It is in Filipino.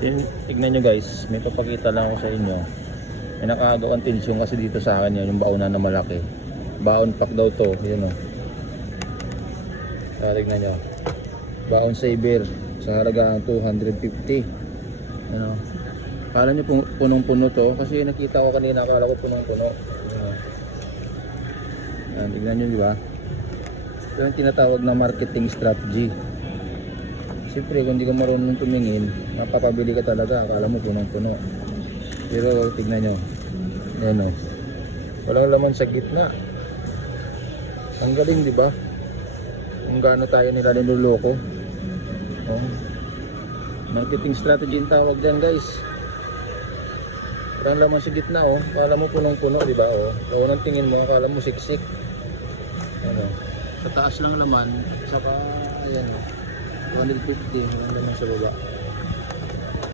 Tignan nyo guys, may papakita lang ako sa inyo. May nakahagawang tensyon kasi dito sa akin yun, yung baon na malaki. Baon pack daw to, yun o. Tignan nyo. Baon saver sa halagang 250. Ano? Akala nyo punong-puno to kasi nakita ko kanina, akala ko punong-puno. Tignan nyo, di ba? Ito yung tinatawag na marketing strategy. Siyempre kung di ka marunong tumingin, mapapabili ka talaga, akala mo punong-puno. Pero tignan nyo, ayan o, walang laman sa gitna. Ang galing, di ba? Kung gaano tayo nila niloloko. Marketing strategy yung tawag dyan guys. Walang laman sa gitna o, akala mo punong-puno, di ba? O, unang tingin mo, akala mo siksik. Ano, sa taas lang laman, saka ayan o, 150 naman sa baba.